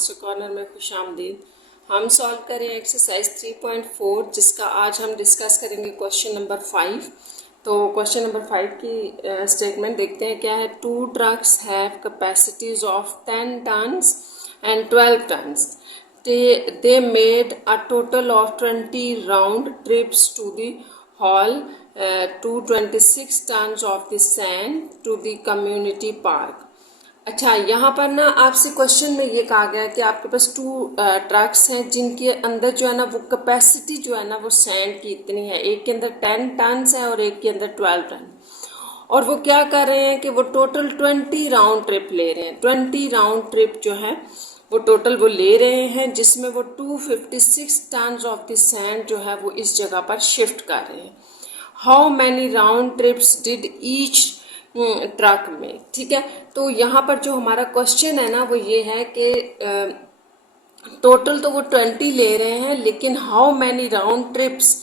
Master corner में खुशामदीद। हम solve करें एक्सरसाइज 3.4 जिसका आज हम डिस्कस करेंगे क्वेश्चन नंबर 5। तो क्वेश्चन नंबर 5 की स्टेटमेंट देखते हैं क्या है। 2 trucks have capacities of 10 tons and 12 tons. They made a total of 20 round trips to the hall, 226 tons of the sand to the community park। अच्छा, यहाँ पर ना आपसे क्वेश्चन में ये कहा गया कि आपके पास 2 ट्रक्स हैं जिनके अंदर जो है ना वो कैपेसिटी जो है ना वो सैंड की इतनी है। एक के अंदर 10 टन्स है और एक के अंदर 12 टन। और वो क्या कर रहे हैं कि वो टोटल 20 राउंड ट्रिप ले रहे हैं। 20 राउंड ट्रिप जो है वो टोटल वो ले रहे हैं, जिसमें वो 256 टन्स ऑफ द सैंड जो है वो इस जगह पर शिफ्ट कर रहे हैं। How many round trips did each truck में। ठीक है, तो यहाँ पर जो हमारा क्वेश्चन है ना वो ये है कि टोटल तो वो 20 ले रहे हैं, लेकिन हाउ मैनी राउंड ट्रिप्स,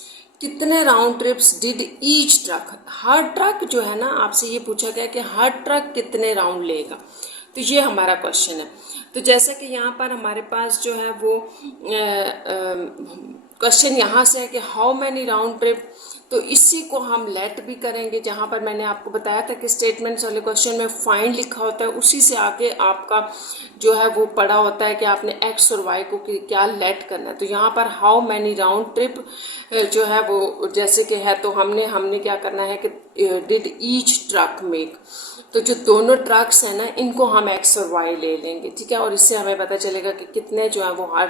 कितने round trips did each truck. Her truck जो है ना आपसे ये पूछा गया कि हर ट्रक कितने राउंड लेगा, तो ये हमारा क्वेश्चन है। तो जैसा कि यहाँ पर हमारे पास जो है वो क्वेश्चन यहाँ से है कि हाउ मैनी राउंड ट्रिप, तो इसी को हम लेट भी करेंगे। जहाँ पर मैंने आपको बताया था कि स्टेटमेंट्स वाले क्वेश्चन में फाइंड लिखा होता है, उसी से आगे आपका जो है वो पढ़ा होता है कि आपने एक्स और वाई को क्या लेट करना है। तो यहाँ पर हाउ मैनी राउंड ट्रिप जो है वो जैसे कि है, तो हमने क्या करना है कि डिड ईच ट्रक मेक। तो जो दोनों ट्रक्स हैं ना इनको हम एक्स और वाई ले लेंगे। ठीक है, और इससे हमें पता चलेगा कि कितने जो है वो हर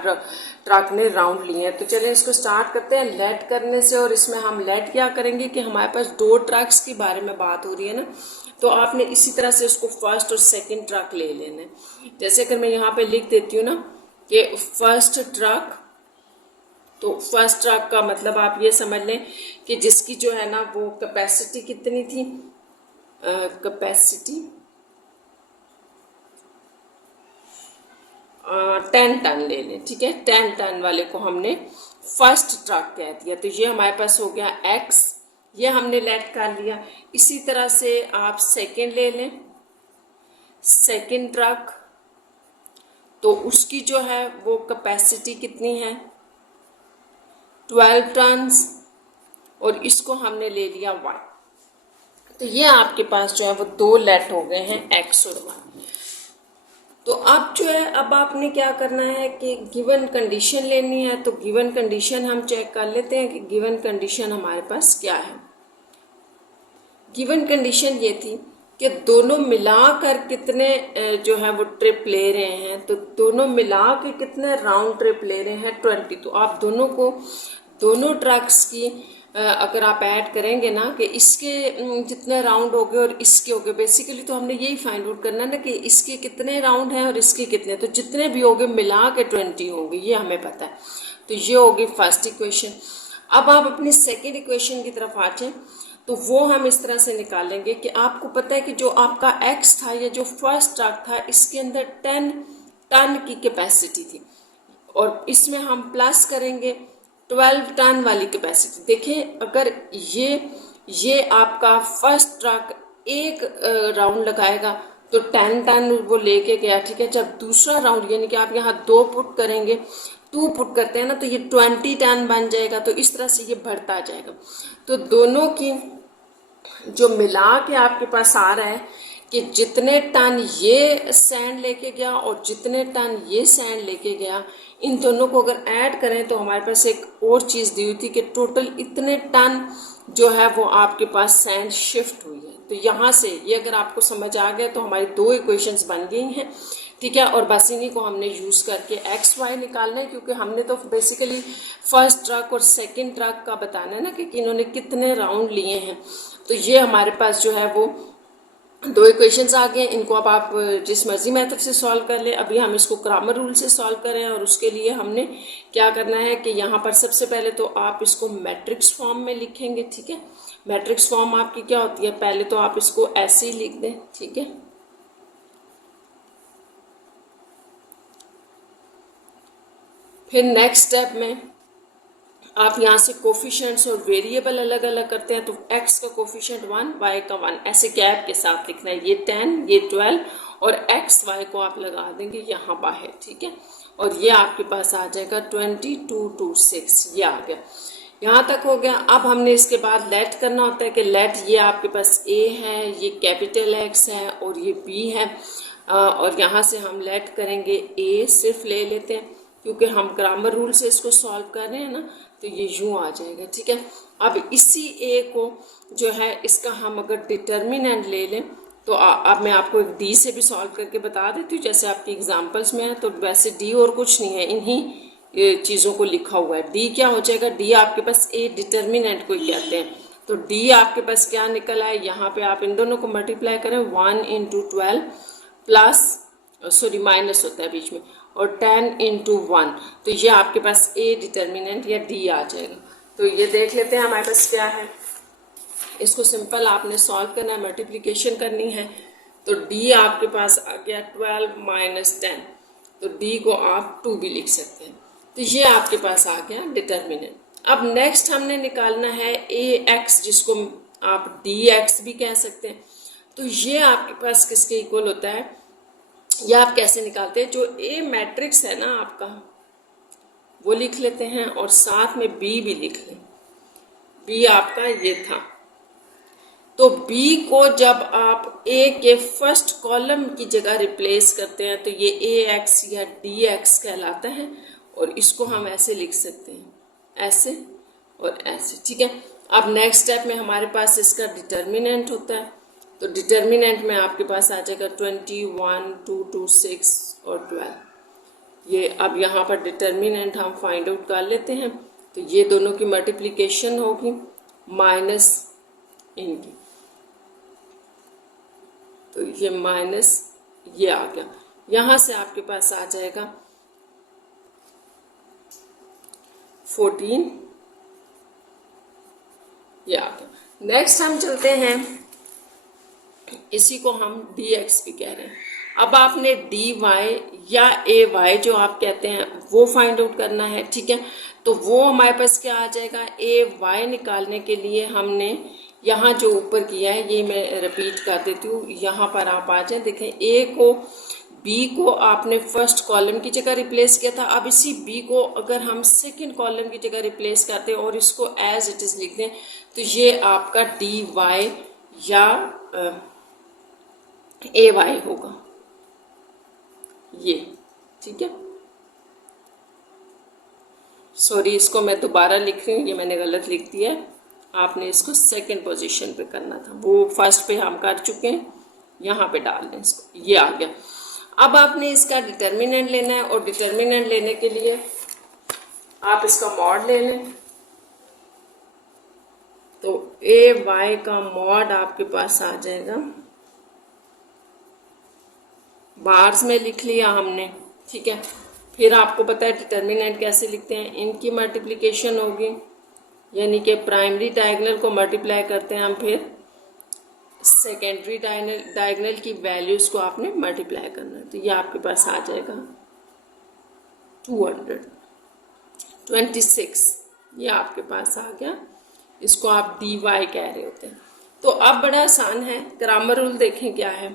ट्रक ने राउंड लिए हैं। तो चलिए इसको स्टार्ट करते हैं लेट करने से। और इसमें हम लेट क्या करेंगे कि हमारे पास 2 ट्रक्स के बारे में बात हो रही है ना, तो आपने इसी तरह से उसको फर्स्ट और सेकंड ट्रक ले लेना है। जैसे अगर मैं यहाँ पे लिख देती हूँ ना कि फर्स्ट ट्रक, तो फर्स्ट ट्रक का मतलब आप ये समझ लें कि जिसकी जो है ना वो कैपेसिटी कितनी थी, कैपेसिटी 10 टन ले लें। ठीक है, 10 टन वाले को हमने फर्स्ट ट्रक कह दिया। तो ये हमारे पास हो गया एक्स, ये हमने लेट कर लिया। इसी तरह से आप सेकंड ले लें, सेकंड ट्रक, तो उसकी जो है वो कैपेसिटी कितनी है 12 टन्स, और इसको हमने ले लिया वाई। तो ये आपके पास जो है वो 2 लेट हो गए हैं एक्स और वाई। तो अब जो है अब आपने क्या करना है कि गिवन कंडीशन लेनी है। तो गिवन कंडीशन हम चेक कर लेते हैं कि गिवन कंडीशन हमारे पास क्या है। गिवन कंडीशन ये थी कि दोनों मिलाकर कितने जो है वो ट्रिप ले रहे हैं। तो दोनों मिला के कितने राउंड ट्रिप ले रहे हैं 20। तो आप दोनों ट्रक्स की अगर आप ऐड करेंगे ना कि इसके जितने राउंड हो गए और इसके हो गए, बेसिकली तो हमने यही फाइंड आउट करना है ना कि इसके कितने राउंड हैं और इसके कितने, तो जितने भी हो गए मिला के 20 होंगे, ये हमें पता है। तो ये होगी फर्स्ट इक्वेशन। अब आप अपनी सेकेंड इक्वेशन की तरफ आ जाएं, तो वो हम इस तरह से निकालेंगे कि आपको पता है कि जो आपका एक्स था या जो फर्स्ट ट्रक था इसके अंदर 10 टन की कैपेसिटी थी, और इसमें हम प्लस करेंगे 12 टन वाली कैपेसिटी। देखें, अगर ये आपका फर्स्ट ट्रक एक राउंड लगाएगा तो 10 टन वो लेके गया। ठीक है, जब दूसरा राउंड यानी कि आप यहाँ 2 पुट करेंगे, 2 पुट करते हैं ना, तो ये 20 टन बन जाएगा। तो इस तरह से ये बढ़ता जाएगा। तो दोनों की जो मिला के आपके पास आ रहा है कि जितने टन ये सैंड लेके गया और जितने टन ये सैंड लेके गया, इन दोनों को अगर ऐड करें तो हमारे पास एक और चीज़ दी हुई थी कि टोटल इतने टन जो है वो आपके पास सैंड शिफ्ट हुई है। तो यहाँ से ये अगर आपको समझ आ गया तो हमारी 2 इक्वेशंस बन गई हैं। ठीक है, और बस इन्हीं को हमने यूज़ करके एक्स वाई निकालना है, क्योंकि हमने तो बेसिकली फर्स्ट ट्रक और सेकंड ट्रक का बताना है ना कि इन्होंने कितने राउंड लिए हैं। तो ये हमारे पास जो है वो 2 इक्वेशंस आ गए। इनको अब आप जिस मर्जी मेथड से सॉल्व कर लें। अभी हम इसको ग्रामर रूल से सॉल्व करें, और उसके लिए हमने क्या करना है कि यहाँ पर सबसे पहले तो आप इसको मैट्रिक्स फॉर्म में लिखेंगे। ठीक है, मैट्रिक्स फॉर्म आपकी क्या होती है, पहले तो आप इसको ऐसे ही लिख दें। ठीक है, फिर नेक्स्ट स्टेप में आप यहाँ से कोफिशिएंट्स और वेरिएबल अलग अलग करते हैं, तो x का कोफिशिएंट 1, y का 1, ऐसे गैप के साथ लिखना है। ये 10, ये 12 और x y को आप लगा देंगे यहाँ बाहर, ठीक है। और ये आपके पास आ जाएगा 22 to 6, ये आ गया। यहाँ तक हो गया। अब हमने इसके बाद लेट करना होता है कि लेट, ये आपके पास a है, ये कैपिटल X है और ये b है, और यहाँ से हम लेट करेंगे a, सिर्फ ले लेते हैं क्योंकि हम ग्रामर रूल से इसको सॉल्व कर रहे हैं ना, तो ये यूँ आ जाएगा, ठीक है। अब इसी a को जो है इसका हम अगर डिटर्मिनेंट ले लें तो अब मैं आपको एक d से भी सॉल्व करके बता देती हूँ, जैसे आपकी एग्जांपल्स में है। तो वैसे d और कुछ नहीं है, इन्हीं चीज़ों को लिखा हुआ है। d क्या हो जाएगा, d आपके पास a डिटर्मिनेंट को ही कहते हैं। तो d आपके पास क्या निकल आए, यहाँ पे आप इन दोनों को मल्टीप्लाई करें, 1 into 12 प्लस, सॉरी माइनस होता है बीच में, और 10 into 1, तो ये आपके पास a डिटर्मिनेंट या d आ जाएगा। तो ये देख लेते हैं हमारे पास क्या है। इसको सिंपल आपने सॉल्व करना है, मल्टीप्लिकेशन करनी है। तो d आपके पास आ गया 12 माइनस 10, तो d को आप 2 भी लिख सकते हैं। तो ये आपके पास आ गया डिटर्मिनेंट। अब नेक्स्ट हमने निकालना है ax, जिसको आप dx भी कह सकते हैं। तो ये आपके पास किसके इक्वल होता है, या आप कैसे निकालते हैं, जो a मैट्रिक्स है ना आपका, वो लिख लेते हैं और साथ में b भी लिख लें। b आपका ये था, तो b को जब आप a के फर्स्ट कॉलम की जगह रिप्लेस करते हैं तो ये ax या dx कहलाता है, और इसको हम ऐसे लिख सकते हैं, ऐसे और ऐसे, ठीक है। अब नेक्स्ट स्टेप में हमारे पास इसका डिटर्मिनेंट होता है। तो डिटर्मिनेंट में आपके पास आ जाएगा 21, 2 to 6 और 12। ये अब यहाँ पर डिटर्मिनेंट हम फाइंड आउट कर लेते हैं। तो ये दोनों की मल्टीप्लिकेशन होगी माइनस इनकी, तो ये माइनस ये आ गया। यहाँ से आपके पास आ जाएगा 14, ये आ गया। नेक्स्ट हम चलते हैं, इसी को हम dx भी कह रहे हैं। अब आपने dy या ay जो आप कहते हैं वो फाइंड आउट करना है, ठीक है। तो वो हमारे पास क्या आ जाएगा, ay निकालने के लिए हमने यहाँ जो ऊपर किया है, ये मैं रिपीट कर देती हूँ, यहाँ पर आप आ जाए, देखें a को b को आपने फर्स्ट कॉलम की जगह रिप्लेस किया था। अब इसी b को अगर हम सेकंड कॉलम की जगह रिप्लेस करते हैं और इसको एज इट इज़ लिख दें, तो ये आपका dy या ay होगा, ये, ठीक है। सॉरी, इसको मैं दोबारा लिख रही हूँ, ये मैंने गलत लिख दिया है। आपने इसको सेकंड पोजीशन पे करना था, वो फर्स्ट पे हम कर चुके हैं, यहाँ पे डाल दें इसको, ये आ गया। अब आपने इसका डिटर्मिनेंट लेना है, और डिटर्मिनेंट लेने के लिए आप इसका मॉड ले लें। तो ay का मॉड आपके पास आ जाएगा, बार्स में लिख लिया हमने, ठीक है। फिर आपको पता है डिटर्मिनेंट कैसे लिखते हैं, इनकी मल्टीप्लिकेशन होगी, यानी कि प्राइमरी डायगोनल को मल्टीप्लाई करते हैं हम, फिर सेकेंडरी डायगोनल की वैल्यूज को आपने मल्टीप्लाई करना है। तो ये आपके पास आ जाएगा 226, ये आपके पास आ गया। इसको आप dy कह रहे होते हैं। तो अब बड़ा आसान है, ग्रामर रूल देखें क्या है।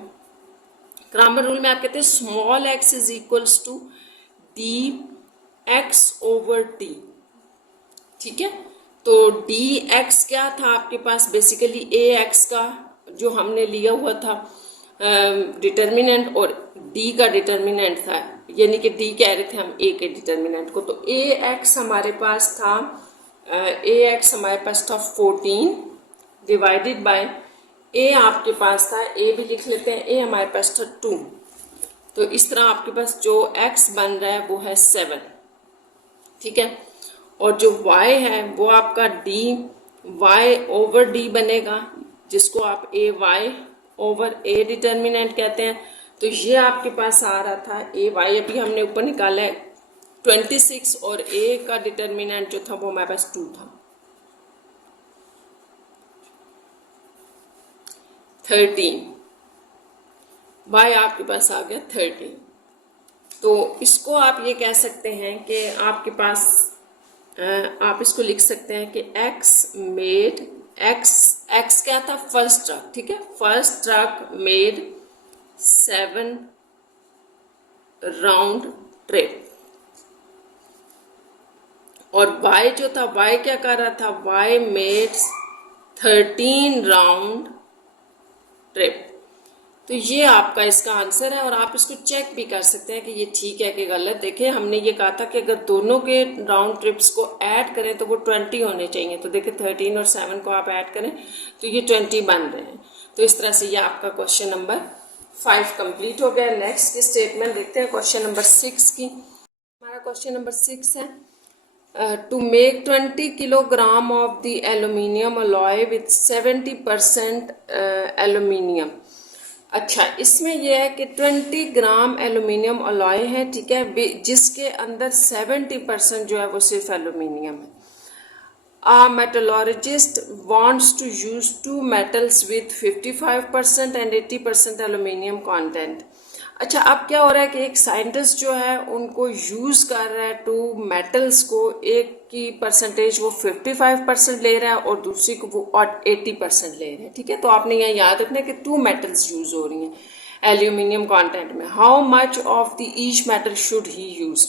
ग्रामर रूल में आप कहते हैं small x is equals to dx over d, ठीक है। तो dx क्या था आपके पास, बेसिकली ax का जो हमने लिया हुआ था डिटर्मिनेंट, और d का डिटर्मिनेंट था, यानी कि d कह रहे थे हम a के डिटर्मिनेंट को। तो ax हमारे पास था 14 डिवाइडेड बाय a आपके पास था, a भी लिख लेते हैं, a हमारे पास था 2। तो इस तरह आपके पास जो x बन रहा है वो है 7, ठीक है। और जो y है वो आपका dy ओवर d बनेगा, जिसको आप ay ओवर a डिटर्मिनेंट कहते हैं। तो ये आपके पास आ रहा था ay, अभी हमने ऊपर निकाला है 26, और a का डिटर्मिनेंट जो था वो हमारे पास 2 था। 13, y आपके पास आ गया 13। तो इसको आप ये कह सकते हैं कि आपके पास आप इसको लिख सकते हैं कि एक्स मेड, एक्स क्या था, फर्स्ट ट्रक, ठीक है, first truck made 7 round trip. और वाई जो था, वाई क्या कर रहा था, वाई मेड 13 राउंड ट्रिप। तो ये आपका इसका आंसर है, और आप इसको चेक भी कर सकते हैं कि ये ठीक है कि गलत। देखिए हमने ये कहा था कि अगर दोनों के राउंड ट्रिप्स को ऐड करें तो वो 20 होने चाहिए। तो देखिए 13 और 7 को आप ऐड करें तो ये 20 बन रहे हैं। तो इस तरह से ये आपका क्वेश्चन नंबर 5 कंप्लीट हो गया। नेक्स्ट की स्टेटमेंट देखते हैं क्वेश्चन नंबर 6 की। हमारा क्वेश्चन नंबर 6 है, to make 20 kilogram of the aluminium alloy with 70% aluminium। अच्छा, इसमें यह है कि 20 ग्राम एल्यूमिनियम अलॉय है, ठीक है, जिसके अंदर 70% जो है वो सिर्फ एल्यूमिनियम है। A metallurgist wants to use two metals with 55% and 80% aluminium content। अच्छा, अब क्या हो रहा है कि एक साइंटिस्ट जो है उनको यूज़ कर रहा है टू मेटल्स को, एक की परसेंटेज वो 55% ले रहा है और दूसरी को वो 80% ले रहे हैं, ठीक है। तो आपने यहाँ याद रखना है कि 2 मेटल्स यूज़ हो रही हैं एल्यूमिनियम कंटेंट में। How much of the each metal should he use.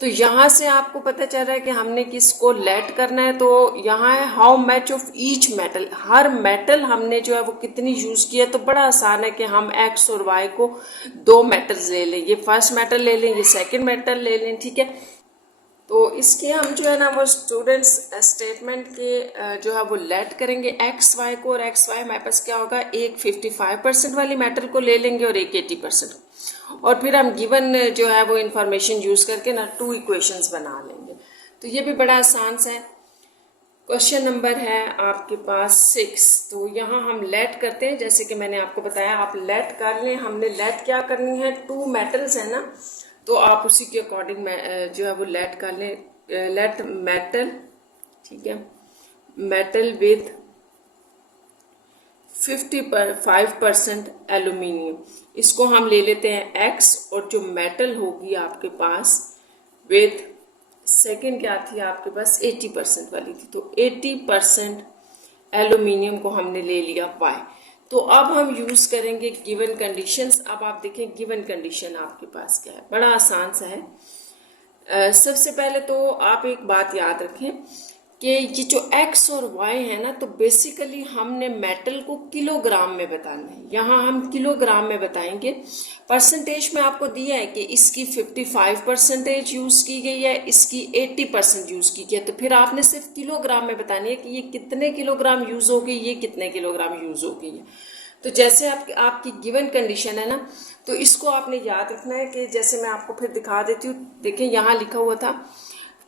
तो यहाँ से आपको पता चल रहा है कि हमने किसको लेट करना है। तो यहाँ है how much of each metal, her metal हमने जो है वो कितनी यूज़ की है। तो बड़ा आसान है कि हम एक्स और वाई को 2 मेटल्स ले लें, ये फर्स्ट मेटल ले लें, ये सेकंड मेटल ले लें, ठीक है। तो इसके हम जो है ना वो स्टूडेंट्स स्टेटमेंट के जो है वो लेट करेंगे एक्स वाई को, और एक्स वाई हमारे पास क्या होगा, एक 55% वाली मेटल को ले लेंगे और एक 80%, और फिर हम गिवन जो है वो इंफॉर्मेशन यूज़ करके ना 2 इक्वेशंस बना लेंगे। तो ये भी बड़ा आसान सा है। क्वेश्चन नंबर है आपके पास 6। तो यहाँ हम लेट करते हैं, जैसे कि मैंने आपको बताया आप लेट कर लें। हमने लेट क्या करनी है, 2 मेटल्स है ना, तो आप उसी के अकॉर्डिंग जो है वो लेट कर लें। लेट मेटल, ठीक है, मेटल विथ 55% एल्यूमिनियम, इसको हम ले लेते हैं एक्स, और जो मेटल होगी आपके पास विथ सेकंड क्या थी आपके पास 80% वाली थी, तो 80% एल्यूमिनियम को हमने ले लिया वाई। तो अब हम यूज करेंगे गिवन कंडीशंस। अब आप देखें गिवन कंडीशन आपके पास क्या है, बड़ा आसान सा है। सबसे पहले तो आप एक बात याद रखें कि ये जो x और y है ना, तो बेसिकली हमने मेटल को किलोग्राम में बताना है। यहाँ हम किलोग्राम में बताएंगे। परसेंटेज में आपको दिया है कि इसकी 55% यूज़ की गई है, इसकी 80% यूज़ की गई है। तो फिर आपने सिर्फ किलोग्राम में बतानी है कि ये कितने किलोग्राम यूज़ हो गई, ये कितने किलोग्राम यूज़ हो गई है। तो जैसे आपकी गिवन कंडीशन है ना, तो इसको आपने याद रखना है कि जैसे मैं आपको फिर दिखा देती हूँ। देखें यहाँ लिखा हुआ था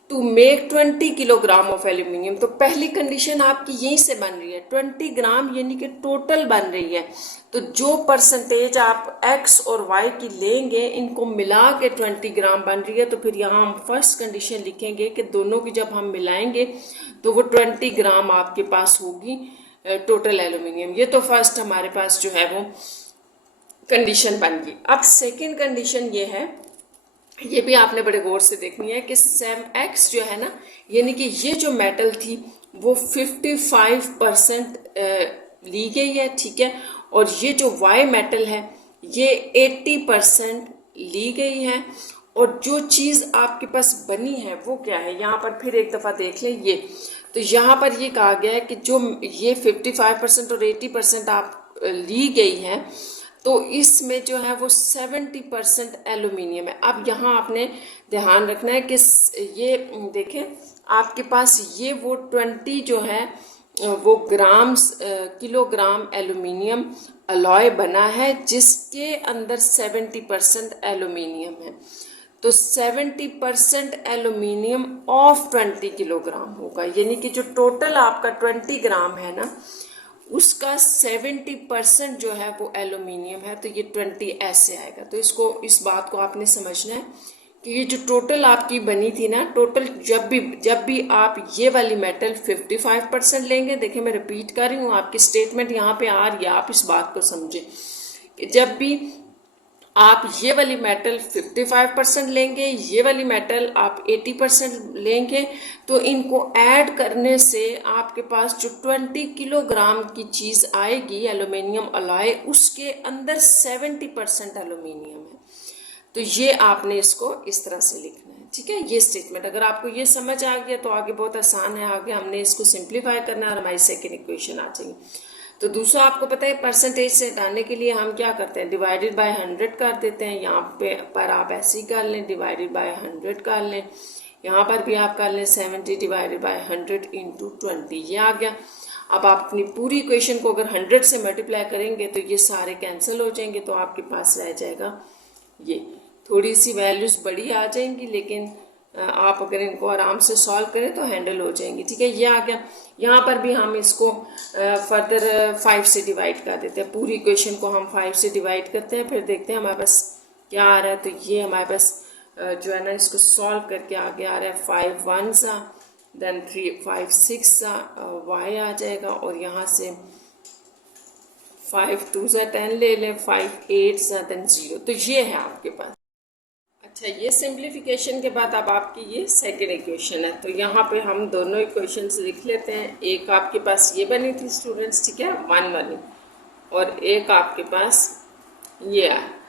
to make 20 kilogram of aluminium. तो पहली कंडीशन आपकी यहीं से बन रही है, 20 ग्राम यानी कि टोटल बन रही है। तो जो परसेंटेज आप x और y की लेंगे, इनको मिला के 20 ग्राम बन रही है। तो फिर यहाँ हम फर्स्ट कंडीशन लिखेंगे कि दोनों की जब हम मिलाएंगे तो वो 20 ग्राम आपके पास होगी टोटल एल्यूमिनियम। ये तो फर्स्ट हमारे पास जो है वो कंडीशन बन गई। अब सेकेंड कंडीशन ये है, ये भी आपने बड़े गौर से देखनी है कि सेम एक्स जो है ना, यानी कि ये जो मेटल थी वो 55% ली गई है, ठीक है, और ये जो वाई मेटल है ये 80% ली गई है। और जो चीज़ आपके पास बनी है वो क्या है, यहाँ पर फिर एक दफ़ा देख लें। ये तो यहाँ पर ये कहा गया है कि जो ये 55% और 80% आप ली गई है, तो इसमें जो है वो 70% एल्यूमिनियम है। अब यहाँ आपने ध्यान रखना है कि ये देखें आपके पास ये वो 20 जो है वो किलोग्राम एल्यूमिनियम अलॉय बना है, जिसके अंदर 70% एल्यूमिनियम है। तो 70% एल्यूमिनियम ऑफ 20 किलोग्राम होगा, यानी कि जो टोटल आपका 20 ग्राम है ना, उसका 70% जो है वो एल्यूमिनियम है। तो ये 20 ऐसे आएगा। तो इस बात को आपने समझना है कि ये जो टोटल आपकी बनी थी ना, टोटल जब भी आप ये वाली मेटल 55% लेंगे, देखिए मैं रिपीट कर रही हूँ, आपकी स्टेटमेंट यहाँ पे आ रही है, आप इस बात को समझें कि जब भी आप ये वाली मेटल 55% लेंगे, ये वाली मेटल आप 80% लेंगे, तो इनको ऐड करने से आपके पास जो 20 किलोग्राम की चीज़ आएगी एल्यूमिनियम अलॉय, उसके अंदर 70% एल्यूमिनियम है। तो ये आपने इसको इस तरह से लिखना है, ठीक है। ये स्टेटमेंट अगर आपको ये समझ आ गया तो आगे बहुत आसान है, आगे हमने इसको सिंप्लीफाई करना है और हमारी सेकेंड इक्वेशन आ जाएगी। तो दूसरा आपको पता है परसेंटेज से हटाने के लिए हम क्या करते हैं, डिवाइडेड बाय 100 कर देते हैं। यहाँ पर आप ऐसे ही कर लें, डिवाइडेड बाय 100 कर लें, यहाँ पर भी आप कर लें 70 डिवाइडेड बाय 100 इंटू 20, ये आ गया। अब आप अपनी पूरी इक्वेशन को अगर 100 से मल्टीप्लाई करेंगे तो ये सारे कैंसिल हो जाएंगे, तो आपके पास रह जाएगा ये। थोड़ी सी वैल्यूज़ बड़ी आ जाएंगी, लेकिन आप अगर इनको आराम से सॉल्व करें तो हैंडल हो जाएंगी, ठीक है। ये आ गया। यहाँ पर भी हम इसको फर्दर 5 से डिवाइड कर देते हैं, पूरी इक्वेशन को हम 5 से डिवाइड करते हैं, फिर देखते हैं हमारे पास क्या आ रहा है। तो ये हमारे पास जो है ना, इसको सॉल्व करके आगे आ रहा है 5 1 सा, देन 3 5 6 सा y आ जाएगा, और यहाँ से 5 2 सा 10 ले लें, 5 8 सा देन 0, तो ये है आपके पास। अच्छा, ये सिंप्लीफिकेशन के बाद अब आपकी ये सेकेंड इक्वेशन है। तो यहाँ पे हम दोनों इक्वेशंस लिख लेते हैं। एक आपके पास ये बनी थी स्टूडेंट्स, ठीक है, 1 वाली, और एक आपके पास ये है।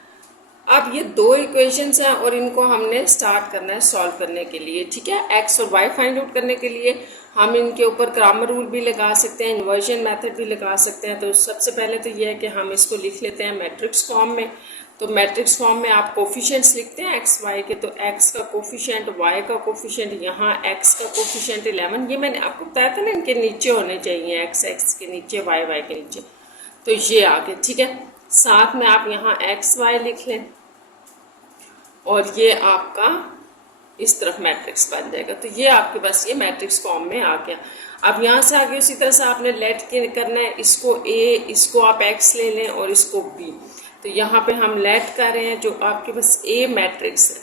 अब ये दो इक्वेशंस हैं और इनको हमने स्टार्ट करना है सॉल्व करने के लिए, ठीक है। एक्स और वाई फाइंड आउट करने के लिए हम इनके ऊपर ग्रामर रूल भी लगा सकते हैं, इन्वर्जन मेथड भी लगा सकते हैं। तो सबसे पहले तो ये है कि हम इसको लिख लेते हैं मैट्रिक्स फॉर्म में। तो मैट्रिक्स फॉर्म में आप कोफिशिएंट्स लिखते हैं एक्स वाई के, तो एक्स का कोफिशिएंट, वाई का कोफिशिएंट, यहाँ एक्स का कोफिशिएंट 11, ये मैंने आपको बताया था ना, इनके नीचे होने चाहिए, एक्स एक्स के नीचे, वाई वाई के नीचे। तो ये आ गया, ठीक है। साथ में आप यहाँ एक्स वाई लिख लें, और ये आपका इस तरफ मैट्रिक्स बन जाएगा। तो ये आपके पास ये मैट्रिक्स फॉर्म में आ गया। अब यहाँ से आगे उसी तरह से आपने लेट के करना है, इसको ए, इसको आप एक्स ले लें और इसको बी। तो यहाँ पे हम लेट कर रहे हैं, जो आपके पास ए मैट्रिक्स है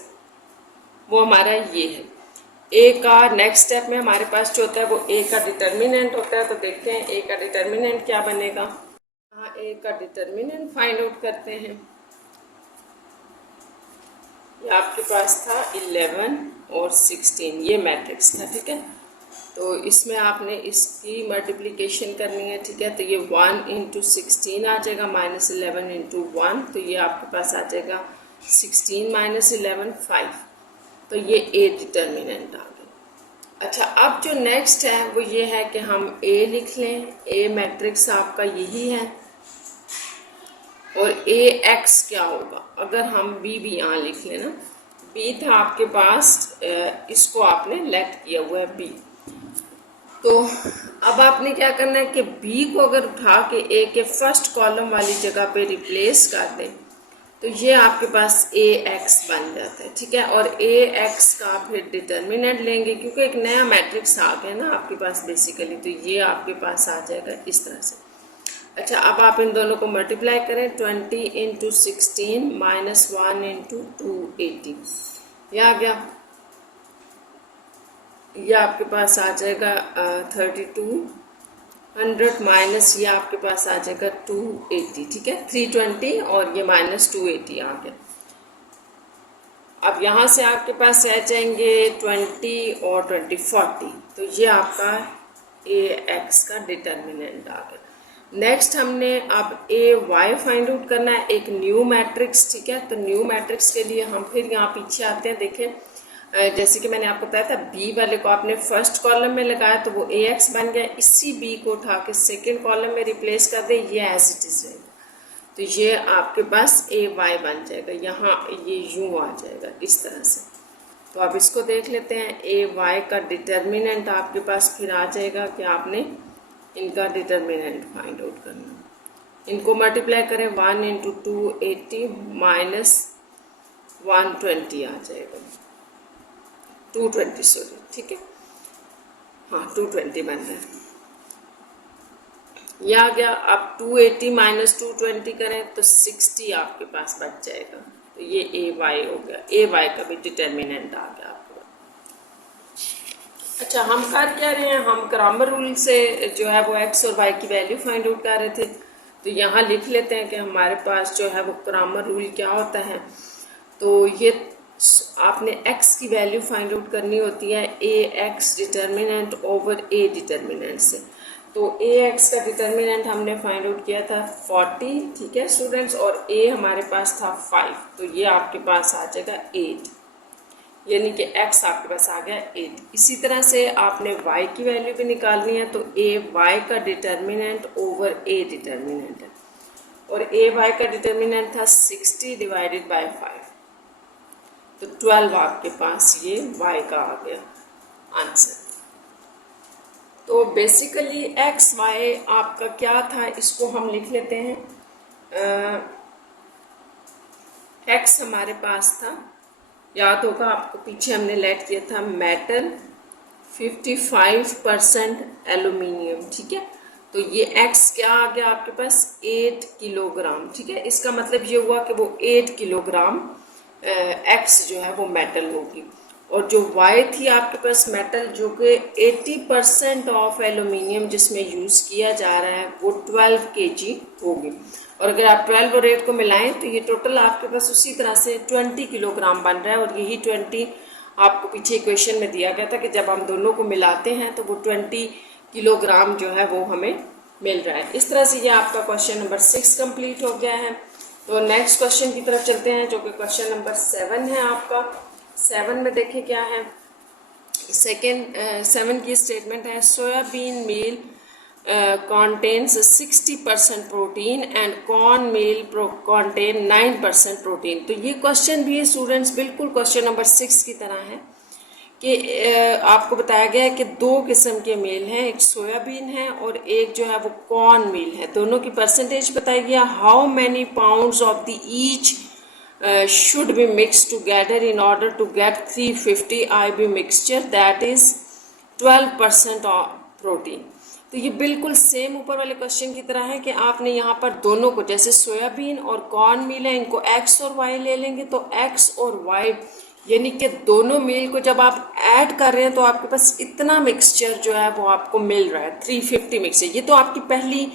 वो हमारा ये है। ए का नेक्स्ट स्टेप में हमारे पास जो होता है वो ए का डिटर्मिनेंट होता है। तो देखते हैं ए का डिटर्मिनेंट क्या बनेगा। यहाँ ए का डिटर्मिनेंट फाइंड आउट करते हैं। ये आपके पास था 11 और 16, ये मैट्रिक्स था, ठीक है। तो इसमें आपने इसकी मल्टीप्लिकेशन करनी है, ठीक है। तो ये 1 इंटू 16 आ जाएगा, माइनस 11 इंटू 1, तो ये आपके पास आ जाएगा 16 माइनस 11 5। तो ये ए डिटर्मिनेंट आ गया। अच्छा, अब जो नेक्स्ट है वो ये है कि हम ए लिख लें। ए मैट्रिक्स आपका यही है, और ए एक्स क्या होगा अगर हम बी भी यहाँ लिख लें ना। बी था आपके पास, इसको आपने लेट किया हुआ है बी। तो अब आपने क्या करना है कि बी को अगर उठा के ए के फर्स्ट कॉलम वाली जगह पे रिप्लेस कर दें, तो ये आपके पास ए एक्स बन जाता है, ठीक है। और ए एक्स का फिर डिटर्मिनेंट लेंगे, क्योंकि एक नया मैट्रिक्स आ गया ना आपके पास बेसिकली, तो ये आपके पास आ जाएगा इस तरह से। अच्छा, अब आप इन दोनों को मल्टीप्लाई करें, 20 इंटू 16 माइनस 1 इंटू 280, यह आ गया। यह आपके पास आ जाएगा 3200 माइनस ये आपके पास आ जाएगा 280, ठीक है। 320 और ये माइनस 280 आ गया। अब यहाँ से आपके पास आ जाएंगे 20 और 20 40, तो ये आपका ए एक्स का डिटर्मिनेंट आ गया। नेक्स्ट हमने अब ए वाई फाइंड आउट करना है, एक न्यू मैट्रिक्स, ठीक है। तो न्यू मैट्रिक्स के लिए हम फिर यहाँ पीछे आते हैं। देखें, जैसे कि मैंने आपको बताया था, बी वाले को आपने फर्स्ट कॉलम में लगाया तो वो ए एक्स बन गया। इसी बी को उठा के सेकेंड कॉलम में रिप्लेस कर दे, ये एज इट इज रहेगा। तो ये आपके पास ए वाई बन जाएगा, यहाँ ये यूँ आ जाएगा इस तरह से। तो अब इसको देख लेते हैं। ए वाई का डिटर्मिनेंट आपके पास फिर आ जाएगा कि आपने इनका डिटर्मिनेंट फाइंड आउट करना। इनको मल्टीप्लाई करें, 1 इंटू 280 माइनस 120 आ जाएगा, 220 सॉरी, ठीक है। हाँ, 220 बन रहा है, यह आ गया। अब 280 माइनस 220 करें तो 60 आपके पास बच जाएगा। तो ये ए वाई हो गया, ए वाई का भी डिटर्मिनेंट आ गया आपके पास। अच्छा, हम कर क्या रहे हैं, हम ग्रामर रूल से जो है वो एक्स और वाई की वैल्यू फाइंड आउट कर रहे थे। तो यहाँ लिख लेते हैं कि हमारे पास जो है वो क्रैमर रूल क्या होता है। तो ये आपने x की वैल्यू फाइंड आउट करनी होती है A x determinant over A determinant से। तो ए एक्स का डिटर्मिनेंट हमने फाइंड आउट किया था 40, ठीक है स्टूडेंट्स, और ए हमारे पास था 5, तो ये आपके पास आ जाएगा 8, यानी कि x आपके पास आ गया 8। इसी तरह से आपने y की वैल्यू भी निकालनी है, तो ए वाई का डिटर्मिनेंट ओवर ए डिटर्मिनेंट है, और ए वाई का डिटर्मिनेंट था 60 डिवाइडेड बाय 5, तो 12 आपके पास ये y का आ गया आंसर। तो बेसिकली एक्स वाई आपका क्या था, इसको हम लिख लेते हैं। एक्स हमारे पास था, याद होगा आपको, पीछे हमने लेट किया था मेटल 55% एल्यूमिनियम, ठीक है। तो ये एक्स क्या आ गया आपके पास 8 किलोग्राम, ठीक है। इसका मतलब ये हुआ कि वो 8 किलोग्राम एक्स जो है वो मेटल होगी, और जो वाई थी आपके पास मेटल जो कि 80% ऑफ एल्यूमिनियम जिसमें यूज़ किया जा रहा है वो 12 kg होगी, और अगर आप 12 और 8 को मिलाएं तो ये टोटल आपके पास उसी तरह से 20 किलोग्राम बन रहा है, और यही 20 आपको पीछे इक्वेशन में दिया गया था कि जब हम दोनों को मिलाते हैं तो वो 20 किलोग्राम जो है वो हमें मिल रहा है। इस तरह से ये आपका क्वेश्चन नंबर 6 कंप्लीट हो गया है। तो नेक्स्ट क्वेश्चन की तरफ चलते हैं, जो कि क्वेश्चन नंबर 7 है आपका। 7 में देखें क्या है। 7 की स्टेटमेंट है soybean meal contains 60% protein and corn meal contain 9% protein. तो ये क्वेश्चन भी है स्टूडेंट्स बिल्कुल क्वेश्चन नंबर 6 की तरह है कि आपको बताया गया है कि 2 किस्म के मील हैं, एक सोयाबीन है और एक जो है वो कॉर्न मील है। दोनों की परसेंटेज बताई गया, how many pounds of the each should be mixed together in order to get 350 IB mixture that is 12% of protein। तो ये बिल्कुल सेम ऊपर वाले क्वेश्चन की तरह है कि आपने यहाँ पर दोनों को, जैसे सोयाबीन और कॉर्न मील है, इनको x और y ले लेंगे, तो x और y यानी कि दोनों मील को जब आप ऐड कर रहे हैं तो आपके पास इतना मिक्सचर जो है वो आपको मिल रहा है 350 मिक्सचर। ये तो आपकी पहली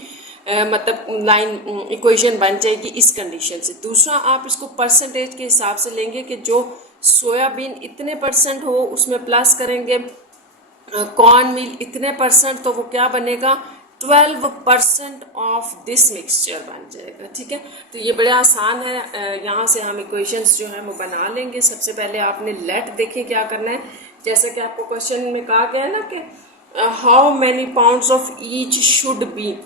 मतलब लाइन इक्वेशन बन जाएगी इस कंडीशन से। दूसरा आप इसको परसेंटेज के हिसाब से लेंगे कि जो सोयाबीन इतने % हो उसमें प्लस करेंगे कॉर्न मील इतने %, तो वो क्या बनेगा 12% ऑफ दिस मिक्सचर बन जाएगा, ठीक है। तो ये बड़ा आसान है, यहाँ से हम इक्वेशंस जो है वो बना लेंगे। सबसे पहले आपने लेट देखें क्या करना है, जैसा कि आपको क्वेश्चन में कहा गया है ना कि how many pounds of each should be,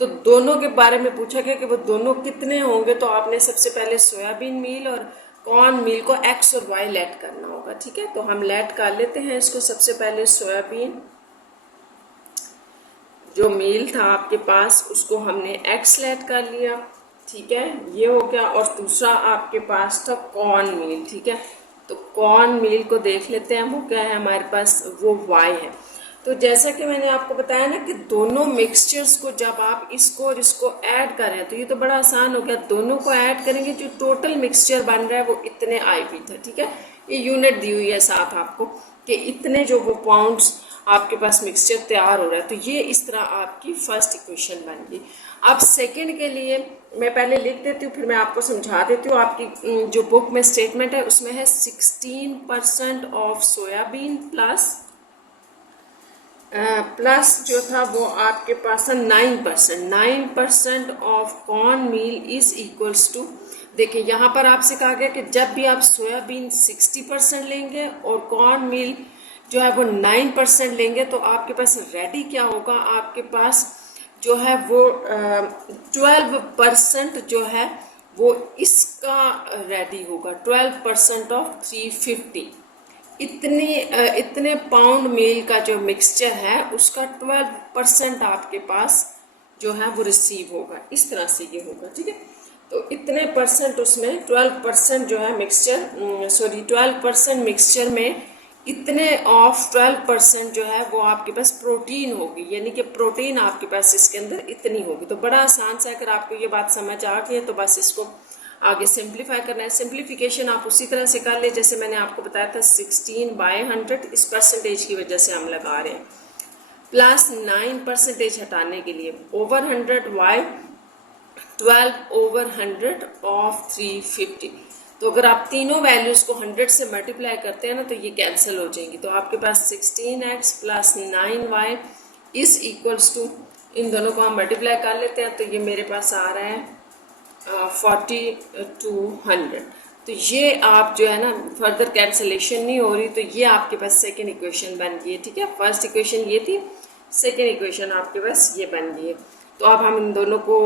तो दोनों के बारे में पूछा गया कि वो दोनों कितने होंगे। तो आपने सबसे पहले सोयाबीन मील और कॉर्न मील को x और y लेट करना होगा, ठीक है। तो हम लेट कर लेते हैं इसको। सबसे पहले सोयाबीन जो मील था आपके पास उसको हमने x लेट कर लिया, ठीक है, ये हो गया। और दूसरा आपके पास था कॉर्न मील, ठीक है। तो कॉर्न मील को देख लेते हैं, वो क्या है हमारे पास, वो y है। तो जैसा कि मैंने आपको बताया ना कि दोनों मिक्सचर्स को जब आप इसको और इसको ऐड करें तो ये तो बड़ा आसान हो गया, दोनों को ऐड करेंगे जो टोटल मिक्सचर बन रहा है वो इतने IB था, ठीक है। ये यूनिट दी हुई है साथ आपको कि इतने जो वो पाउंड्स आपके पास मिक्सचर तैयार हो रहा है। तो ये इस तरह आपकी फर्स्ट इक्वेशन बन गई। अब सेकंड के लिए मैं पहले लिख देती हूँ, फिर मैं आपको समझा देती हूँ। आपकी जो बुक में स्टेटमेंट है उसमें है 16% ऑफ सोयाबीन प्लस जो था वो आपके पास 9% of corn meal is equals to, देखिए यहाँ पर आपसे कहा गया कि जब भी आप सोयाबीन 60% लेंगे और कॉर्न मील जो है वो 9% लेंगे तो आपके पास रेडी क्या होगा, आपके पास जो है वो 12% जो है वो इसका रेडी होगा, 12% ऑफ 350। इतने पाउंड मील का जो मिक्सचर है उसका 12% आपके पास जो है वो रिसीव होगा, इस तरह से ये होगा, ठीक है। तो इतने % उसमें 12% जो है मिक्सचर 12% मिक्सचर में इतने ऑफ 12% जो है वो आपके पास प्रोटीन होगी, यानी कि प्रोटीन आपके पास इसके अंदर इतनी होगी। तो बड़ा आसान सा, अगर आपको ये बात समझ आ गई है तो बस इसको आगे सिंप्लीफाई करना है। सिंप्लीफिकेशन आप उसी तरह से कर ले जैसे मैंने आपको बताया था 16/100, इस परसेंटेज की वजह से हम लगा रहे हैं, प्लस 9% हटाने के लिए ओवर 100 y 12/100 ऑफ 350। तो अगर आप तीनों वैल्यूज़ को 100 से मल्टीप्लाई करते हैं ना तो ये कैंसिल हो जाएंगी। तो आपके पास 16x plus 9y is equals to, इन दोनों को हम मल्टीप्लाई कर लेते हैं तो ये मेरे पास आ रहा है 4200। तो ये आप जो है ना फर्दर कैंसिलेशन नहीं हो रही, तो ये आपके पास सेकेंड इक्वेशन बन गई है। ठीक है, फर्स्ट इक्वेशन ये थी, सेकेंड इक्वेशन आपके पास ये बन गई है। तो अब हम इन दोनों को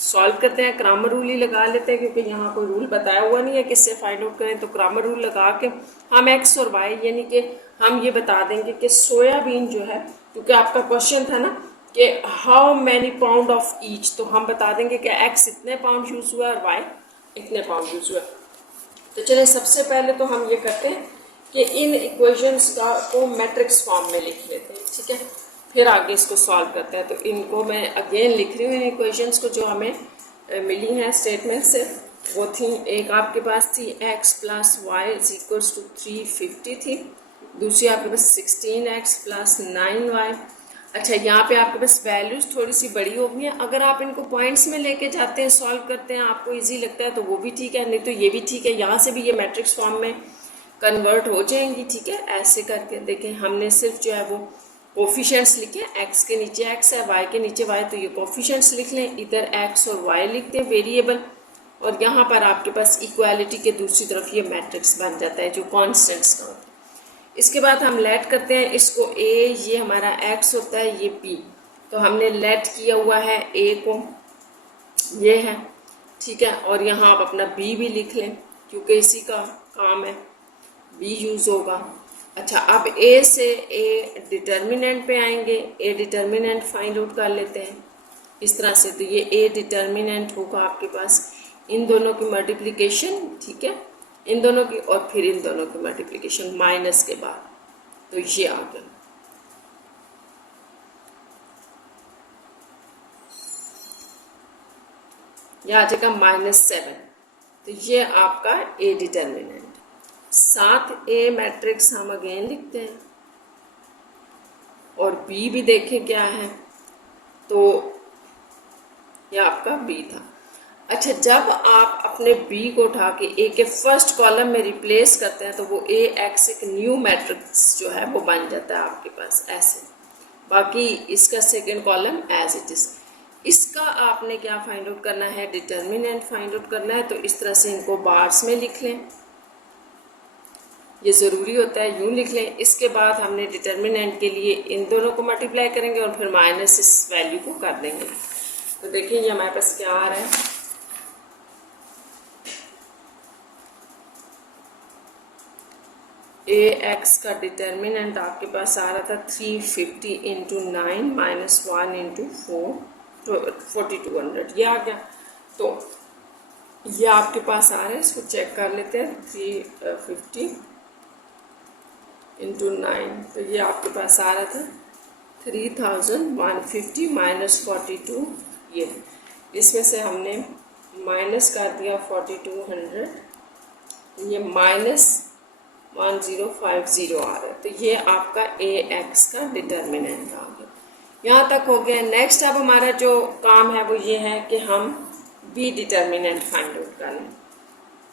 सॉल्व करते हैं, क्रॉमर रूल ही लगा लेते हैं क्योंकि यहाँ कोई रूल बताया हुआ नहीं है किससे फाइंड आउट करें। तो क्रॉमर रूल लगा के हम एक्स और वाई यानी कि हम ये बता देंगे कि सोयाबीन जो है, क्योंकि आपका क्वेश्चन था ना कि how many pound of each, तो हम बता देंगे कि एक्स इतने पाउंड यूज़ हुआ और वाई इतने पाउंड यूज़ हुआ। तो चलिए सबसे पहले तो हम ये करते हैं कि इन इक्वेशंस को मैट्रिक्स फॉर्म में लिख लेते हैं। ठीक है, फिर आगे इसको सॉल्व करते हैं। तो इनको मैं अगेन लिख रही हूँ, इन इक्वेशंस को जो हमें मिली हैं स्टेटमेंट से। वो थी, एक आपके पास थी x plus Y is equals to 350 थी, दूसरी आपके पास 16x प्लस 9y। अच्छा, यहाँ पे आपके पास वैल्यूज़ थोड़ी सी बड़ी हो गई हैं। अगर आप इनको पॉइंट्स में लेके जाते हैं, सॉल्व करते हैं, आपको इजी लगता है तो वो भी ठीक है, नहीं तो ये भी ठीक है। यहाँ से भी ये मैट्रिक्स फॉर्म में कन्वर्ट हो जाएंगी। ठीक है, ऐसे करके देखें, हमने सिर्फ जो है वो कोफिशिएंट्स लिखे, x के नीचे x है, y के नीचे y, तो ये कोफिशिएंट्स लिख लें, इधर x और y लिखते हैं वेरिएबल, और यहाँ पर आपके पास इक्वालिटी के दूसरी तरफ ये मैट्रिक्स बन जाता है जो कॉन्स्टेंट्स का होता है। इसके बाद हम लेट करते हैं इसको, a ये हमारा x होता है, ये b, तो हमने लेट किया हुआ है a को, ये है। ठीक है, और यहाँ आप अपना b भी लिख लें क्योंकि इसी का काम है, b यूज़ होगा। अच्छा, अब a से a डिटर्मिनेंट पे आएंगे, a डिटर्मिनेंट फाइंड आउट कर लेते हैं इस तरह से। तो ये a डिटर्मिनेंट होगा आपके पास इन दोनों की मल्टीप्लिकेशन, ठीक है, इन दोनों की, और फिर इन दोनों की मल्टीप्लिकेशन माइनस के बाद, तो ये आ गया। यह आ जाएगा -7। तो ये आपका a डिटर्मिनेंट। साथ a मैट्रिक्स हम अगेन लिखते हैं, और b भी देखें क्या है, तो यह आपका b था। अच्छा, जब आप अपने b को उठा के a के फर्स्ट कॉलम में रिप्लेस करते हैं तो वो ax एक न्यू मैट्रिक्स जो है वो बन जाता है आपके पास ऐसे। बाकी इसका second column as it is. इसका आपने क्या फाइंड आउट करना है, डिटर्मिनेंट फाइंड आउट करना है। तो इस तरह से इनको बार्स में लिख लें, ये ज़रूरी होता है, यूँ लिख लें। इसके बाद हमने डिटर्मिनेंट के लिए इन दोनों को मल्टीप्लाई करेंगे और फिर माइनस इस वैल्यू को कर देंगे। तो देखिए ये हमारे पास क्या आ रहा है, ax का डिटर्मिनेंट आपके पास आ रहा था 350 इंटू 9 माइनस 1 इंटू 4200, ये आ गया। तो ये आपके पास आ रहा है, इसको चेक कर लेते हैं। 350 इंटू 9, तो ये आपके पास आ रहा था 3150 माइनस 42। ये इसमें से हमने माइनस कर दिया 4200, ये -1050 आ रहा है। तो ये आपका ax का डिटर्मिनेंट आ गया। यहाँ तक हो गया। नेक्स्ट अब हमारा जो काम है वो ये है कि हम b डिटर्मिनेंट फाइंड आउट कर लें,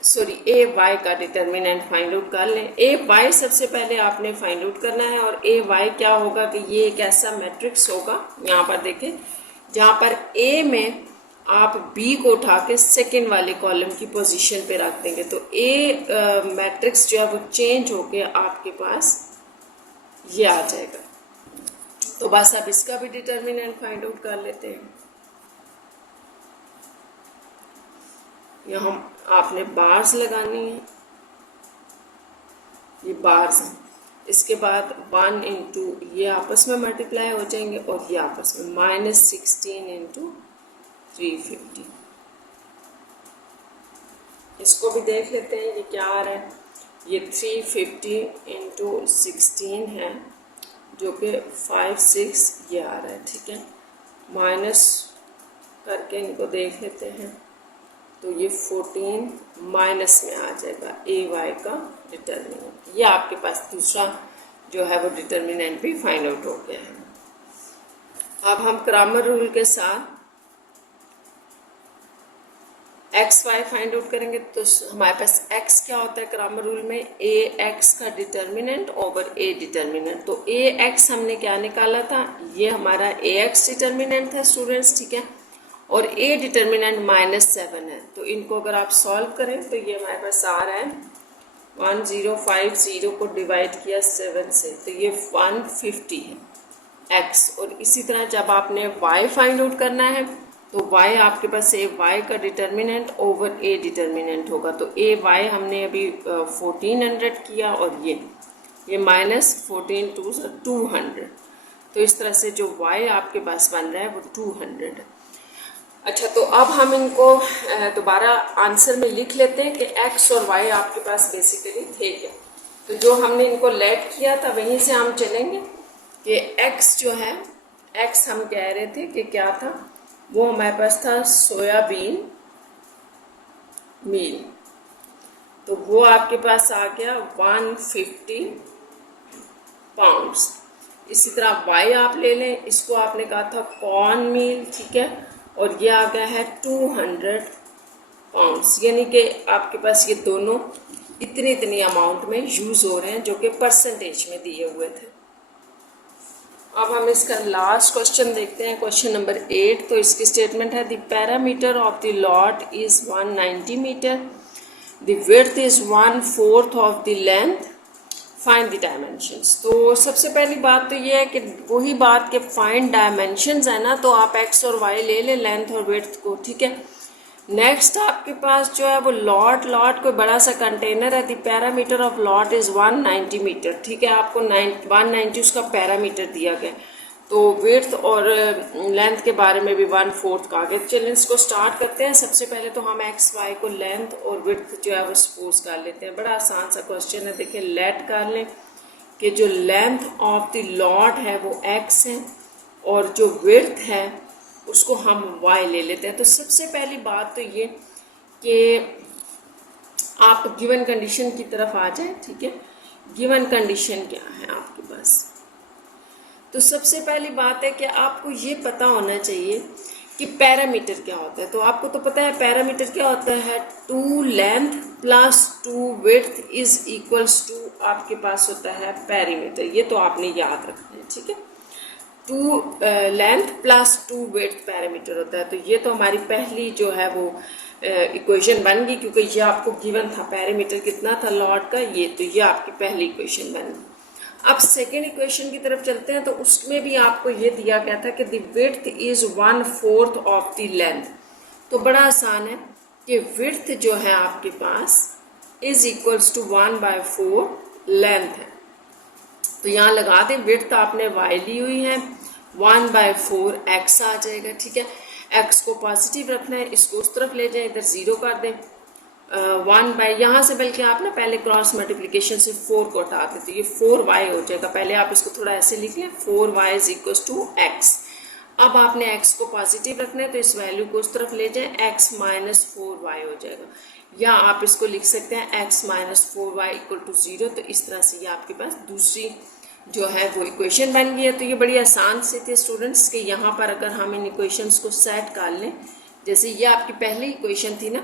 सॉरी ay का डिटर्मिनेंट फाइंड आउट कर लें। ay सबसे पहले आपने फाइंड आउट करना है, और ay क्या होगा कि ये एक ऐसा मैट्रिक्स होगा, यहाँ पर देखें, जहाँ पर a में आप b को उठा के सेकेंड वाले कॉलम की पोजीशन पे रख देंगे, तो a मैट्रिक्स जो है वो चेंज होके आपके पास ये आ जाएगा। तो बस अब इसका भी डिटर्मिनेंट फाइंड आउट कर लेते हैं। यहाँ आपने बार्स लगानी है, ये बार्स हैं। इसके बाद 1 इंटू ये आपस में मल्टीप्लाई हो जाएंगे, और ये आपस में -16 इंटू 350। इसको भी देख लेते हैं ये क्या आ रहा है। ये 350 इंटू 16 है जो कि 56 ये आ रहा है। ठीक है, माइनस करके इनको देख लेते हैं, तो ये 14 माइनस में आ जाएगा ay का डिटर्मिनेंट। ये आपके पास दूसरा जो है वो डिटर्मिनेंट भी फाइंड आउट हो गया है। अब हम क्रॉमर रूल के साथ एक्स वाई फाइंड आउट करेंगे तो हमारे पास एक्स क्या होता है क्रैमर रूल में, ए एक्स का डिटर्मिनेंट ओवर ए डिटर्मिनेंट। तो ए एक्स हमने क्या निकाला था, ये हमारा ए एक्स डिटर्मिनेंट था स्टूडेंट्स, ठीक है, और ए डिटर्मिनेंट -7 है। तो इनको अगर आप सॉल्व करें तो ये हमारे पास आ रहा है 1050 को डिवाइड किया 7 से तो ये 150 है एक्स। और इसी तरह जब आपने वाई फाइंड आउट करना है तो y आपके पास ए y का डिटर्मिनेंट ओवर a डिटर्मिनेंट होगा। तो ए y हमने अभी 1400 किया और ये -14 टू 200। तो इस तरह से जो y आपके पास बन रहा है वो 200 है। अच्छा, तो अब हम इनको दोबारा आंसर में लिख लेते हैं कि x और y आपके पास बेसिकली थे क्या। तो जो हमने इनको लेट किया था वहीं से हम चलेंगे कि x जो है, x हम कह रहे थे कि क्या था, वो हमारे पास था सोयाबीन मील। तो वो आपके पास आ गया 150 पाउंड्स। इसी तरह वाई आप ले लें, इसको आपने कहा था कॉर्न मील, ठीक है, और ये आ गया है 200 पाउंड्स। यानी कि आपके पास ये दोनों इतनी इतनी अमाउंट में यूज़ हो रहे हैं जो कि परसेंटेज में दिए हुए थे। अब हम इसका लास्ट क्वेश्चन देखते हैं, क्वेश्चन नंबर 8। तो इसकी स्टेटमेंट है the parameter of the lot is 190 metre, the width is 1/4 of the length, find the dimensions. तो सबसे पहली बात तो ये है कि वही बात के फाइंड डायमेंशंस है ना, तो आप एक्स और वाई ले लें, लेंथ और विड्थ को, ठीक है। नेक्स्ट आपके पास जो है वो लॉट कोई बड़ा सा कंटेनर है, the parameter of lot is 190 metre, ठीक है, आपको 190 उसका पैरामीटर दिया गया। तो विड्थ और लेंथ के बारे में भी 1/4 का आगे। चलिए इसको स्टार्ट करते हैं। सबसे पहले तो हम एक्स वाई को लेंथ और विड्थ जो है वो सपोज कर लेते हैं। बड़ा आसान सा क्वेश्चन है, देखिए लेट कर लें कि जो लेंथ ऑफ द लॉट है वो एक्स है और जो विड्थ है उसको हम y ले लेते हैं। तो सबसे पहली बात तो ये कि आप गिवन कंडीशन की तरफ आ जाए, ठीक है। गिवन कंडीशन क्या है आपके पास, तो सबसे पहली बात है कि आपको ये पता होना चाहिए कि पैरामीटर क्या होता है। तो आपको तो पता है पैरामीटर क्या होता है, 2 length plus 2 width is equals to आपके पास होता है पेरीमीटर। ये तो आपने याद रखना है, ठीक है। 2 लेंथ प्लस 2 विड्थ पैरामीटर होता है। तो ये तो हमारी पहली जो है वो इक्वेशन बन गई, क्योंकि ये आपको गिवन था पैरामीटर कितना था लॉट का, ये तो ये आपकी पहली इक्वेशन बन गई। अब सेकेंड इक्वेशन की तरफ चलते हैं। तो उसमें भी आपको ये दिया गया था कि the width is 1/4 of the length. तो बड़ा आसान है कि विड्थ जो है आपके पास इज इक्वल्स टू 1/4 लेंथ है। तो यहाँ लगा दें, विड्थ आपने y ली हुई है, 1/4 x आ जाएगा, ठीक है। x को पॉजिटिव रखना है, इसको उस तरफ ले जाएं, इधर 0 कर दें। 1 यहाँ से बल्कि आप ना पहले क्रॉस मल्टीप्लिकेशन से 4 को हटा दें तो ये 4y हो जाएगा। पहले आप इसको थोड़ा ऐसे लिख लें, 4y is equals to x। अब आपने x को पॉजिटिव रखना है तो इस वैल्यू को उस तरफ ले जाएं, x -4y हो जाएगा। या आप इसको लिख सकते हैं x -4y इक्वल टू 0। तो इस तरह से ये आपके पास दूसरी जो है वो इक्वेशन बन गई है। तो ये बड़ी आसान से थी स्टूडेंट्स कि यहाँ पर अगर हम इन इक्वेशंस को सेट कर लें, जैसे ये आपकी पहली इक्वेशन थी ना,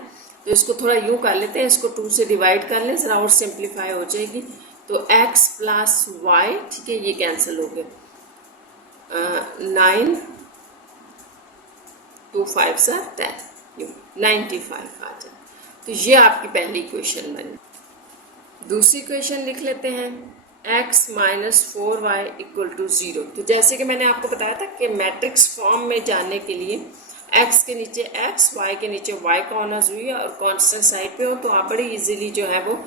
तो इसको थोड़ा यूँ कर लेते हैं, इसको 2 से डिवाइड कर लें, ज़रा और सिंप्लीफाई हो जाएगी। तो x प्लस वाई, ठीक है, ये कैंसिल हो गया, 9 2 5 सा 10, 95 आ जाए। तो ये आपकी पहली इक्वेशन बनी। दूसरी इक्वेशन लिख लेते हैं, x -4y इक्वल टू 0। तो जैसे कि मैंने आपको बताया था कि मैट्रिक्स फॉर्म में जाने के लिए x के नीचे x, y के नीचे y का होना जरूरी है और कांस्टेंट साइड पे हो तो आप बड़ी इजीली जो है वो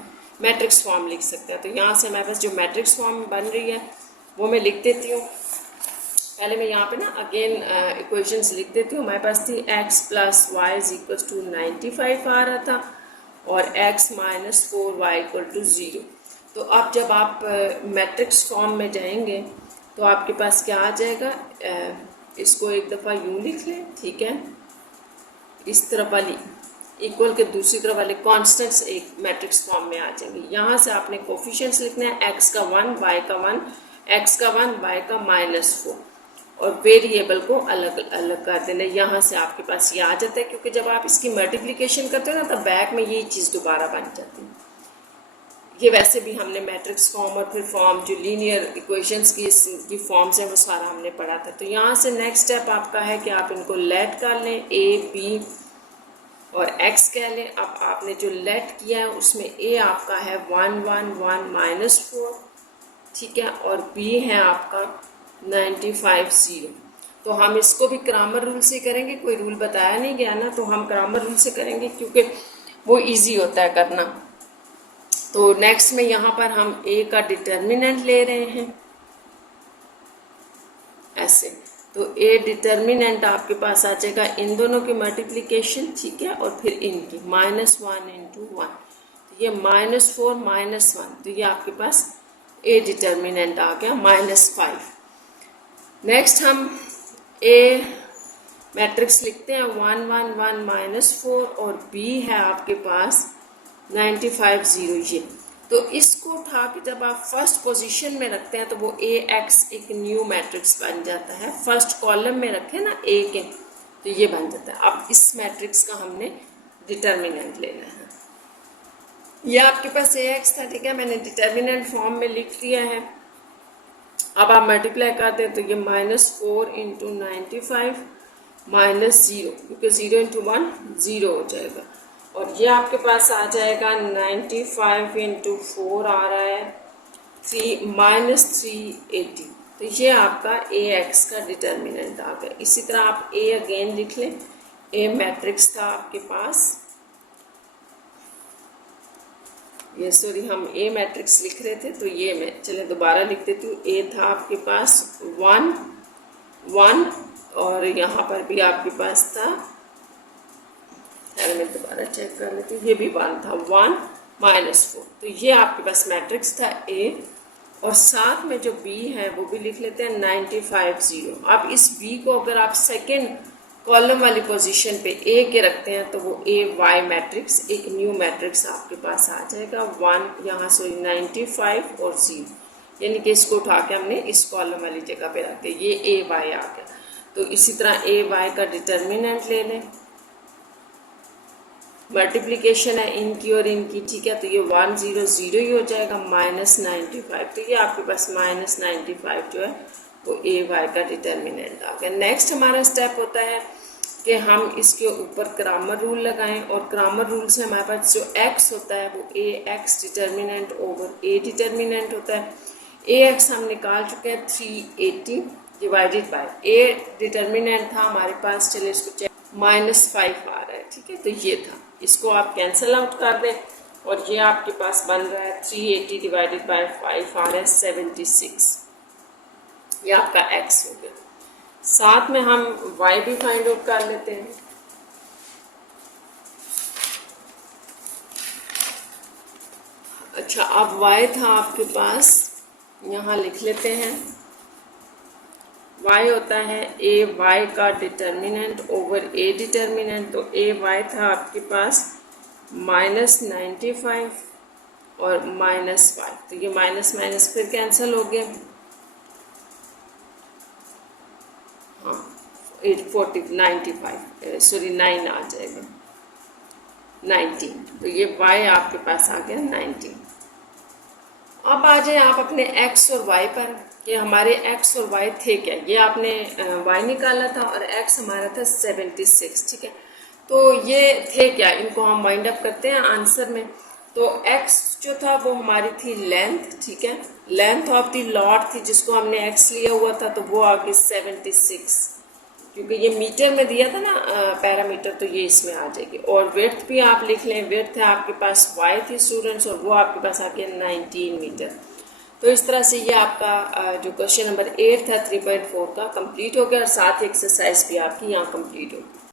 मैट्रिक्स फॉर्म लिख सकते हैं। तो यहाँ से हमारे पास जो मैट्रिक्स फॉर्म बन रही है वो मैं लिख देती हूँ। पहले मैं यहाँ पे ना अगेन इक्वेशंस लिख देती हूँ। हमारे पास थी x plus Y is equal to 95 आ रहा था और x -4y इक्वल टू 0। तो अब जब आप मैट्रिक्स फॉर्म में जाएंगे तो आपके पास क्या आ जाएगा, इसको एक दफ़ा यूँ लिख लें, ठीक है। इस तरफ वाली इक्वल के दूसरी तरफ वाले कॉन्स्टेंट्स एक मैट्रिक्स फॉर्म में आ जाएंगे। यहाँ से आपने कोफिशिएंट्स लिखना है, x का 1, y का 1, x का 1, y का -4। और वेरिएबल को अलग अलग कर देना। यहाँ से आपके पास ये आ जाता है, क्योंकि जब आप इसकी मल्टीप्लिकेशन करते हो ना तब बैक में ये चीज़ दोबारा बन जाती है। ये वैसे भी हमने मैट्रिक्स फॉर्म और फिर फॉर्म जो लीनियर इक्वेशंस की फॉर्म्स हैं वो सारा हमने पढ़ा था। तो यहाँ से नेक्स्ट स्टेप आपका है कि आप इनको लेट कर लें, ए बी और x कह लें। अब आपने जो लेट किया है उसमें a आपका है 1 1 1 -4, ठीक है, और b है आपका 95 0। तो हम इसको भी क्रैमर रूल से करेंगे, कोई रूल बताया नहीं गया ना, तो हम क्रैमर रूल से करेंगे क्योंकि वो इजी होता है करना। तो नेक्स्ट में यहाँ पर हम a का डिटर्मिनेंट ले रहे हैं ऐसे। तो a डिटर्मिनेंट आपके पास आ जाएगा इन दोनों की मल्टीप्लिकेशन, ठीक है, और फिर इनकी -1 × 1। तो ये -4 -1, तो ये आपके पास a डिटर्मिनेंट आ गया -5। नेक्स्ट हम a मैट्रिक्स लिखते हैं 1 1 1 -4 और b है आपके पास 95 0 ये। तो इसको उठा के जब आप फर्स्ट पोजीशन में रखते हैं तो वो ax एक न्यू मैट्रिक्स बन जाता है। फर्स्ट कॉलम में रखें ना a के, तो ये बन जाता है। अब इस मैट्रिक्स का हमने डिटर्मिनेंट लेना है। ये आपके पास ax था, ठीक है, मैंने डिटर्मिनेंट फॉर्म में लिख लिया है। अब आप मल्टीप्लाई करते हैं तो ये -4 × 95 -0, क्योंकि 0 × 1 0 हो जाएगा, और ये आपके पास आ जाएगा 95 × 4 आ रहा है -380। तो ये आपका ax का डिटर्मिनेंट आ गया। इसी तरह आप a अगेन लिख लें। a मैट्रिक्स था आपके पास, ये सॉरी हम a मैट्रिक्स लिख रहे थे, तो ये मैं चले दोबारा लिख देती हूँ। a था आपके पास 1 1 और यहाँ पर भी आपके पास था, मैं दोबारा चेक कर लेती हूँ, ये भी 1 था 1 -4। तो ये आपके पास मैट्रिक्स था a, और साथ में जो b है वो भी लिख लेते हैं 95 0। अब इस b को अगर आप सेकेंड कॉलम वाली पोजीशन पे a के रखते हैं तो वो a y मैट्रिक्स एक न्यू मैट्रिक्स आपके पास आ जाएगा 1 यहाँ से 95 और 0, यानी कि इसको उठा के हमने इस कॉलम वाली जगह पे रखते हैं, ये a y आ गया। तो इसी तरह a y का डिटर्मिनेंट ले लें, मल्टीप्लिकेशन है इनकी और इनकी, ठीक है, तो ये 1 0 0 ही हो जाएगा -95। तो ये आपके पास -95 जो है वो a y का डिटर्मिनेंट आ गया। नेक्स्ट हमारा स्टेप होता है कि हम इसके ऊपर क्रैमर रूल लगाएं, और क्रैमर रूल से हमारे पास जो x होता है वो ax determinant over a determinant होता है। ax हम निकाल चुके हैं 380 डिवाइडेड बाय a डिटर्मिनेंट था हमारे पास, चलिए इसको चेक, -5 आ रहा है, ठीक है, तो ये था, इसको आप कैंसिल आउट कर दें और ये आपके पास बन रहा है 380 डिवाइडेड बाय 5 आ रहा है 76। ये आपका x हो गया। साथ में हम y भी फाइंड आउट कर लेते हैं। अच्छा, अब y था आपके पास, यहाँ लिख लेते हैं। y होता है a y का डिटर्मिनेंट ओवर a डिटर्मिनेंट। तो a y था आपके पास -95 और -5, तो ये माइनस माइनस फिर कैंसिल हो गया। हाँ 95 सॉरी 9 आ जाएगा 19, तो ये y आपके पास आ गया 19। अब आ जाए आप अपने x और y पर कि हमारे x और y थे क्या। ये आपने y निकाला था और x हमारा था 76, ठीक है, तो ये थे क्या, इनको हम वाइंड अप करते हैं आंसर में। तो x जो था वो हमारी थी लेंथ, ठीक है, लेंथ ऑफ द लॉट थी जिसको हमने x लिया हुआ था, तो वो आ गई 76, क्योंकि ये मीटर में दिया था ना पैरामीटर, तो ये इसमें आ जाएगी। और विड्थ भी आप लिख लें, विड्थ है आपके पास y थी स्टूडेंट्स, और वो आपके पास आ गया 19 मीटर। तो इस तरह से ये आपका जो क्वेश्चन नंबर 8 था 3.4 का कंप्लीट हो गया, और साथ ही एक्सरसाइज भी आपकी यहाँ कंप्लीट हो गई।